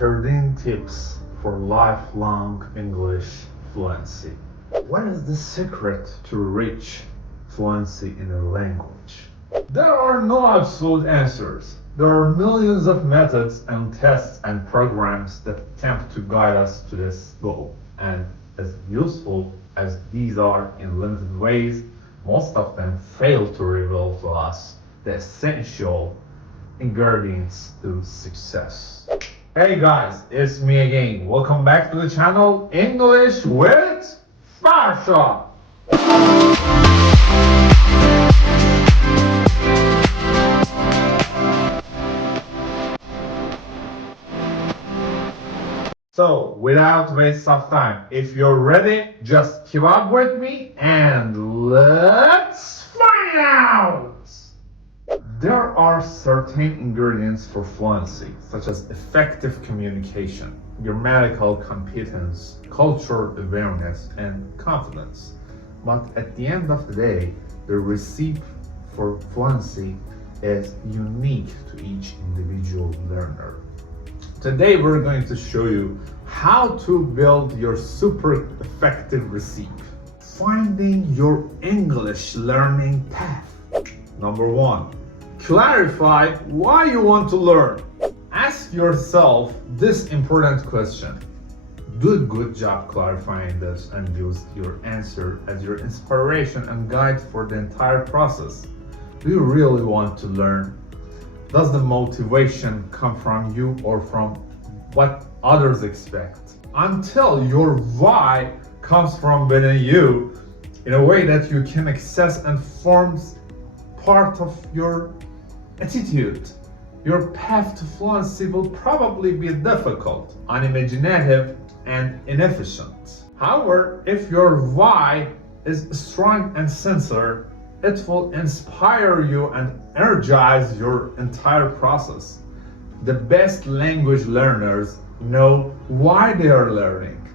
13 tips for lifelong English fluency. What is the secret to reach fluency in a language? There are no absolute answers. There are millions of methods and tests and programs that attempt to guide us to this goal. And as useful as these are in limited ways, most of them fail to reveal to us the essential ingredients to success. Hey guys, it's me again. Welcome back to the channel English with Pasha. So, without waste of time, if you're ready, just keep up with me and let's find out! There are certain ingredients for fluency, such as effective communication, grammatical competence, cultural awareness, and confidence. But at the end of the day, the recipe for fluency is unique to each individual learner. Today we're going to show you how to build your super effective recipe. Finding your English learning path. Number 1. Clarify why you want to learn. Ask yourself this important question. Do a good job clarifying this and use your answer as your inspiration and guide for the entire process. Do you really want to learn? Does the motivation come from you or from what others expect? Until your why comes from within you in a way that you can access and forms part of your attitude, your path to fluency will probably be difficult, unimaginative, and inefficient. However, if your why is strong and sincere, it will inspire you and energize your entire process. The best language learners know why they are learning,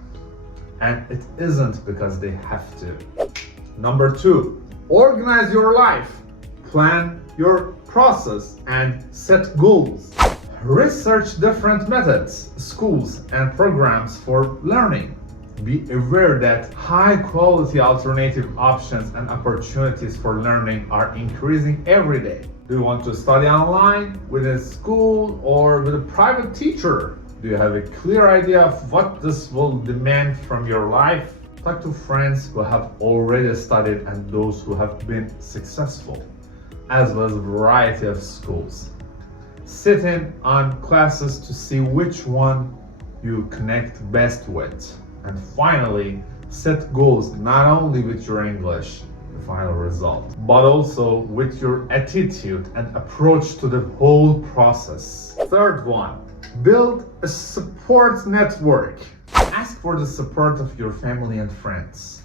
and it isn't because they have to. Number 2, organize your life, plan your process, and set goals. Research different methods, schools, and programs for learning. Be aware that high-quality alternative options and opportunities for learning are increasing every day. Do you want to study online, with a school, or with a private teacher? Do you have a clear idea of what this will demand from your life? Talk to friends who have already studied and those who have been successful, as well as a variety of schools. Sit in on classes to see which one you connect best with. And finally, set goals not only with your English, the final result, but also with your attitude and approach to the whole process. Third one, build a support network. Ask for the support of your family and friends.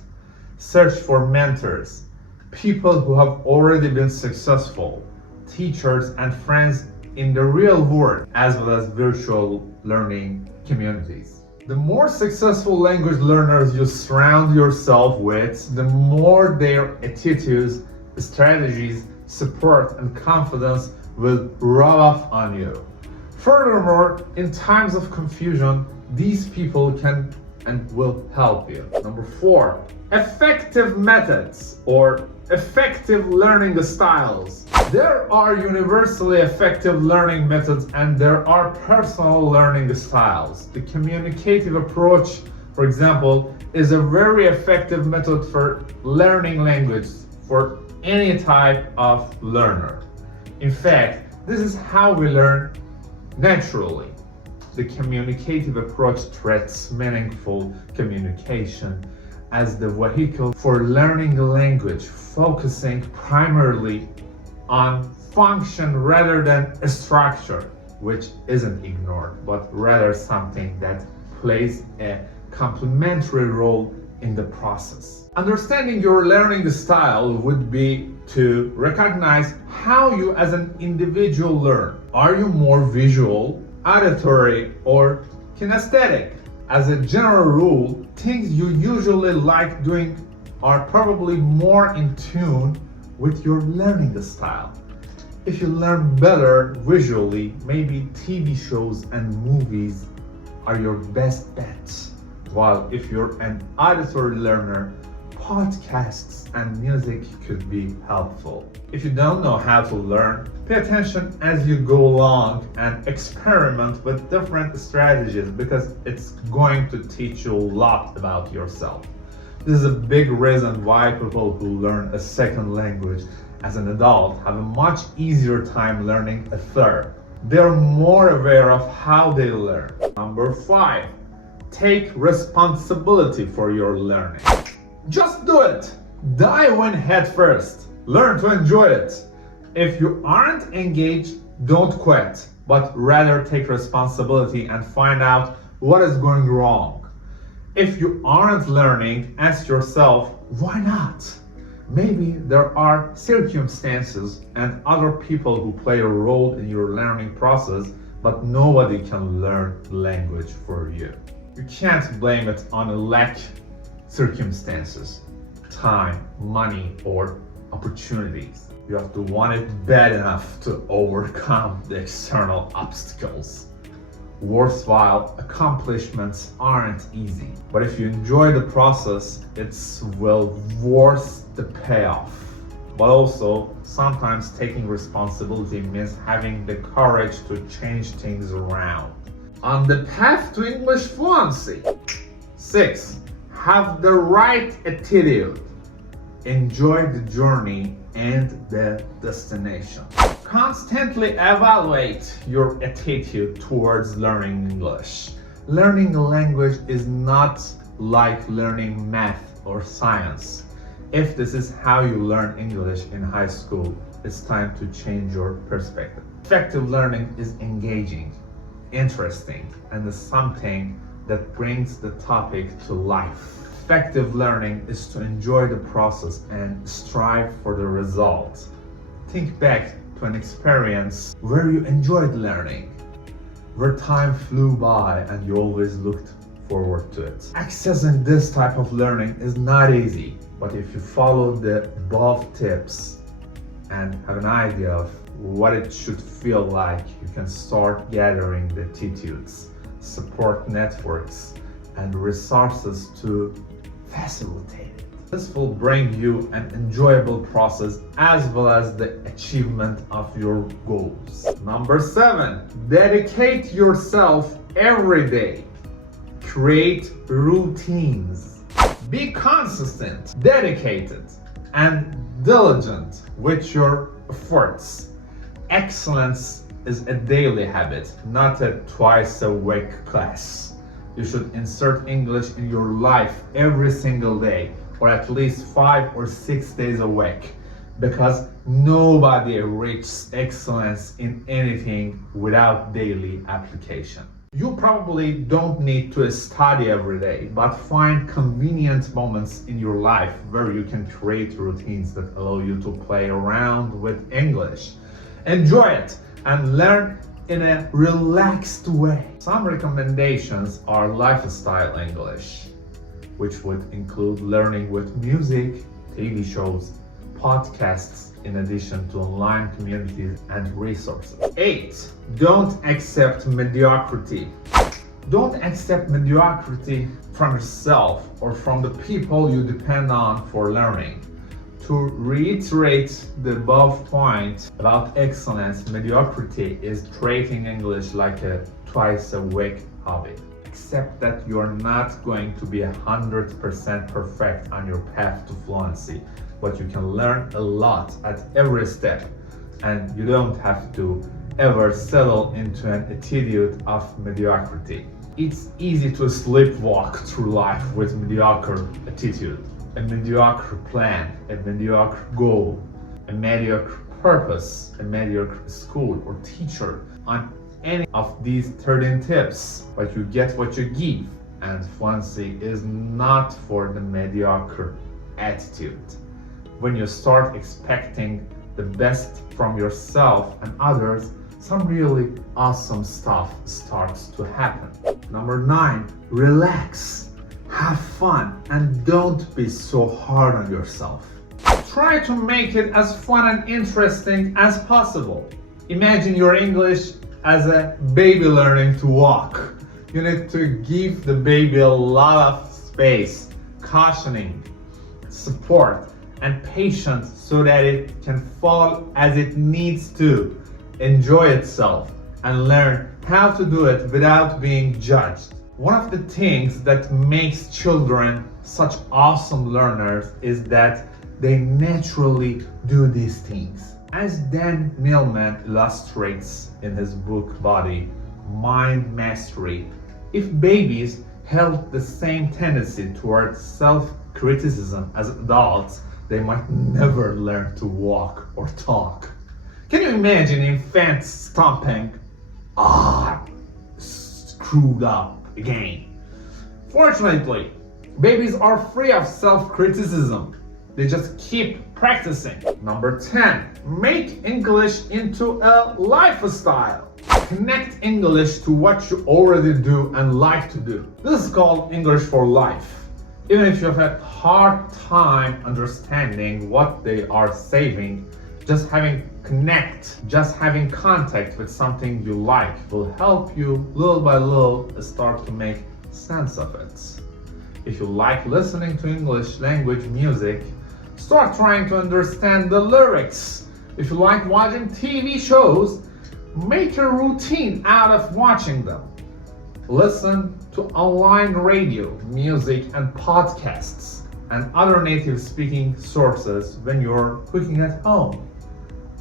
Search for mentors, people who have already been successful, teachers and friends in the real world, as well as virtual learning communities. The more successful language learners you surround yourself with, the more their attitudes, strategies, support, and confidence will rub off on you. Furthermore, in times of confusion, these people can and will help you. Number 4, effective methods or effective learning styles. There are universally effective learning methods and there are personal learning styles. The communicative approach, for example, is a very effective method for learning language for any type of learner. In fact, this is how we learn naturally. The communicative approach treats meaningful communication as the vehicle for learning a language, focusing primarily on function rather than a structure, which isn't ignored, but rather something that plays a complementary role in the process. Understanding your learning style would be to recognize how you as an individual learn. Are you more visual, auditory, or kinesthetic? As a general rule, things you usually like doing are probably more in tune with your learning style. If you learn better visually, maybe TV shows and movies are your best bets. While if you're an auditory learner, podcasts and music could be helpful. If you don't know how to learn, pay attention as you go along and experiment with different strategies because it's going to teach you a lot about yourself. This is a big reason why people who learn a second language as an adult have a much easier time learning a third. They're more aware of how they learn. Number 5, take responsibility for your learning. Just do it. Dive in head first. Learn to enjoy it. If you aren't engaged, don't quit, but rather take responsibility and find out what is going wrong. If you aren't learning, ask yourself, why not? Maybe there are circumstances and other people who play a role in your learning process, but nobody can learn language for you. You can't blame it on a lack circumstances, time, money, or opportunities. You have to want it bad enough to overcome the external obstacles. Worthwhile accomplishments aren't easy, but if you enjoy the process, it's well worth the payoff. But also, sometimes taking responsibility means having the courage to change things around. On the path to English fluency. 6. Have the right attitude. Enjoy the journey and the destination. Constantly evaluate your attitude towards learning English. Learning a language is not like learning math or science. If this is how you learn English in high school, it's time to change your perspective. Effective learning is engaging, interesting, and is something that brings the topic to life. Effective learning is to enjoy the process and strive for the result. Think back to an experience where you enjoyed learning, where time flew by and you always looked forward to it. Accessing this type of learning is not easy, but if you follow the above tips and have an idea of what it should feel like, you can start gathering the attitudes, support networks, and resources to facilitate it. This will bring you an enjoyable process as well as the achievement of your goals. Number 7, dedicate yourself every day. Create routines. Be consistent, dedicated, and diligent with your efforts. Excellence is a daily habit, not a twice-a-week class. You should insert English in your life every single day, or at least 5 or 6 days a week, because nobody reaches excellence in anything without daily application. You probably don't need to study every day, but find convenient moments in your life where you can create routines that allow you to play around with English. Enjoy it and learn in a relaxed way. Some recommendations are lifestyle English, which would include learning with music, TV shows, podcasts, in addition to online communities and resources. 8. Don't accept mediocrity. Don't accept mediocrity from yourself or from the people you depend on for learning. To reiterate the above point about excellence, mediocrity is treating English like a twice-a-week hobby. Accept that you are not going to be 100% perfect on your path to fluency, but you can learn a lot at every step, and you don't have to ever settle into an attitude of mediocrity. It's easy to sleepwalk through life with mediocre attitude. A mediocre plan, a mediocre goal, a mediocre purpose, a mediocre school or teacher on any of these 13 tips, but you get what you give, and fluency is not for the mediocre attitude. When you start expecting the best from yourself and others, some really awesome stuff starts to happen. Number 9, relax. Have fun and don't be so hard on yourself. Try to make it as fun and interesting as possible. Imagine your English as a baby learning to walk. You need to give the baby a lot of space, cautioning, support, and patience so that it can fall as it needs to, enjoy itself, and learn how to do it without being judged. One of the things that makes children such awesome learners is that they naturally do these things. As Dan Millman illustrates in his book Body, Mind Mastery, if babies held the same tendency towards self-criticism as adults, they might never learn to walk or talk. Can you imagine infants stomping? Screwed up again. Fortunately, babies are free of self-criticism. They just keep practicing. Number 10, make English into a lifestyle. Connect English to what you already do and like to do. This is called English for life. Even if you've had hard time understanding what they are saying, just having contact with something you like will help you little by little start to make sense of it. If you like listening to English language music, start trying to understand the lyrics. If you like watching TV shows, make a routine out of watching them. Listen to online radio, music, and podcasts, and other native speaking sources when you're cooking at home.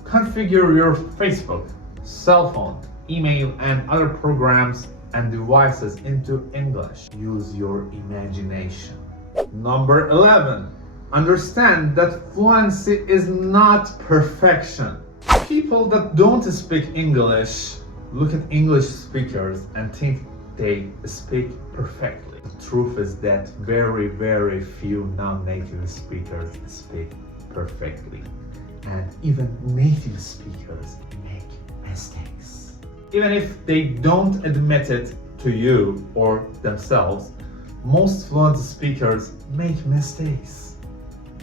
Configure your Facebook, cell phone, email, and other programs and devices into English. Use your imagination. Number 11. Understand that fluency is not perfection. People that don't speak English look at English speakers and think they speak perfectly. The truth is that very, very few non-native speakers speak perfectly. And even native speakers make mistakes. Even if they don't admit it to you or themselves, most fluent speakers make mistakes,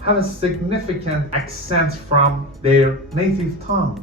have a significant accent from their native tongue,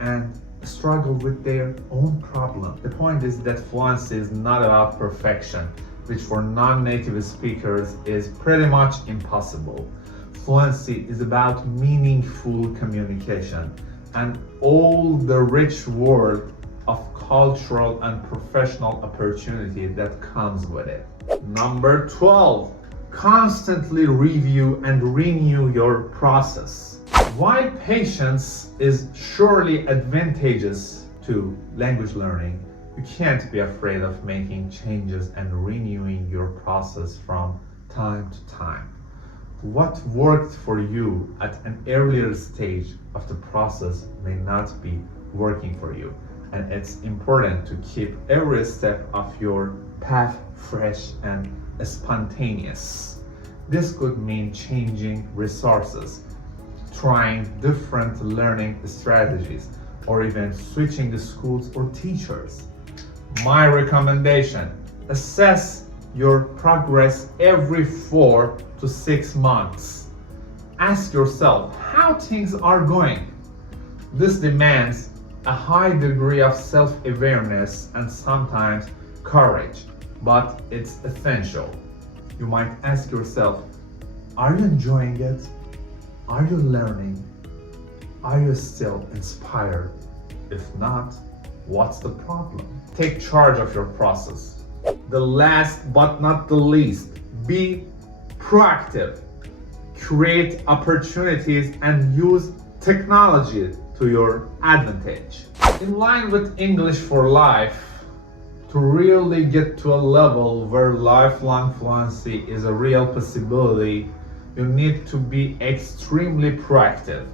and struggle with their own problem. The point is that fluency is not about perfection, which for non-native speakers is pretty much impossible. Fluency is about meaningful communication and all the rich world of cultural and professional opportunity that comes with it. Number 12, constantly review and renew your process. While patience is surely advantageous to language learning, you can't be afraid of making changes and renewing your process from time to time. What worked for you at an earlier stage of the process may not be working for you, and it's important to keep every step of your path fresh and spontaneous. This could mean changing resources, trying different learning strategies, or even switching the schools or teachers. My recommendation: assess your progress every 4 to 6 months. Ask yourself how things are going. This demands a high degree of self-awareness and sometimes courage, but it's essential. You might ask yourself, are you enjoying it? Are you learning? Are you still inspired? If not, what's the problem? Take charge of your process. The last but not the least, be proactive. Create opportunities and use technology to your advantage. In line with English for life, to really get to a level where lifelong fluency is a real possibility, you need to be extremely proactive.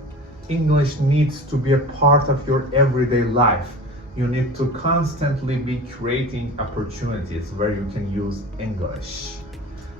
English needs to be a part of your everyday life. You need to constantly be creating opportunities where you can use English.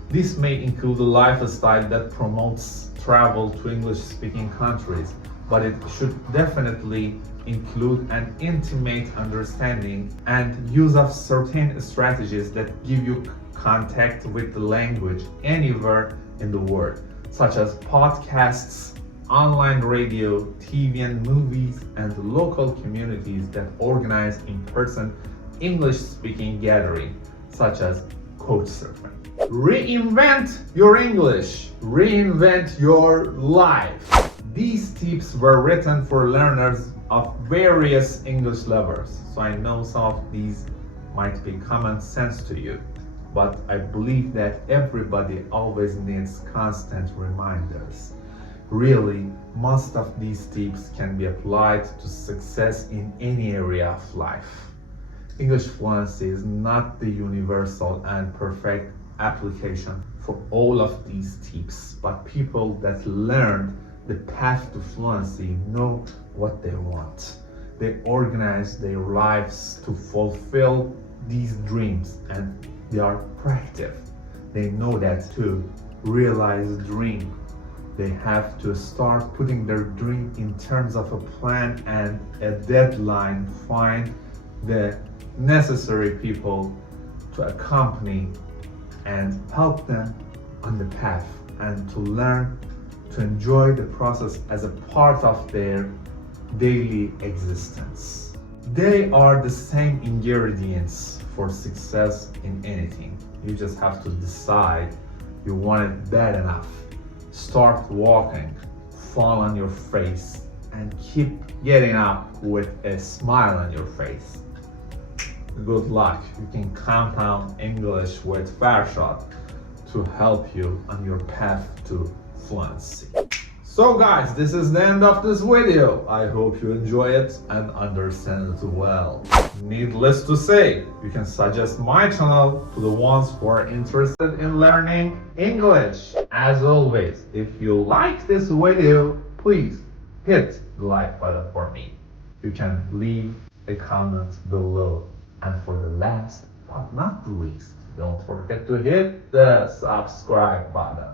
This may include a lifestyle that promotes travel to English-speaking countries, but it should definitely include an intimate understanding and use of certain strategies that give you contact with the language anywhere in the world, such as podcasts, online radio, TV and movies, and local communities that organize in-person English-speaking gatherings, such as couchsurfing. Reinvent your English. Reinvent your life. These tips were written for learners of various English levels, so I know some of these might be common sense to you, but I believe that everybody always needs constant reminders. Really, most of these tips can be applied to success in any area of life. English fluency is not the universal and perfect application for all of these tips, but people that learned the path to fluency know what they want. They organize their lives to fulfill these dreams, and they are proactive. They know that to realize a dream, they have to start putting their dream in terms of a plan and a deadline, find the necessary people to accompany and help them on the path, and to learn to enjoy the process as a part of their daily existence. They are the same ingredients for success in anything. You just have to decide you want it bad enough. Start walking, fall on your face, and keep getting up with a smile on your face. Good luck. You can count on English with Farshad to help you on your path to fluency. So guys, this is the end of this video. I hope you enjoy it and understand it well. Needless to say, you can suggest my channel to the ones who are interested in learning English. As always, if you like this video, please hit the like button for me. You can leave a comment below. And for the last but not the least, don't forget to hit the subscribe button.